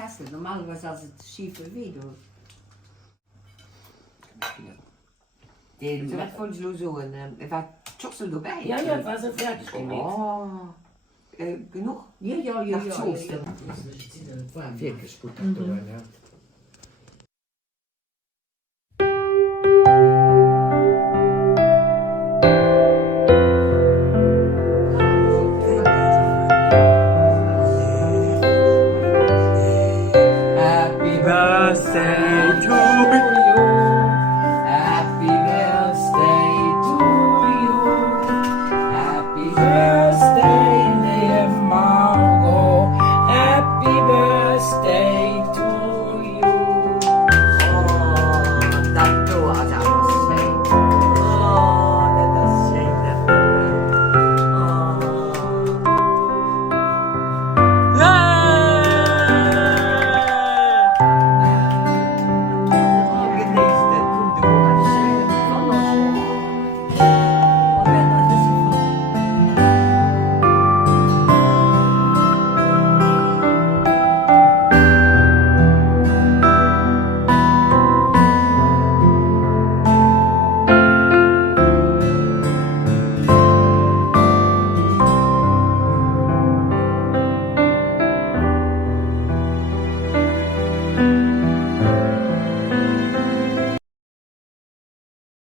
getestet. Normalerweise als het schiefe wie. Dat vond je zo een. Wat choksel erbij? Ja, ja, het was een fertig gemaakt. Oh. Genoeg? Ja. Wirklich gut. Ja. Happy birthday to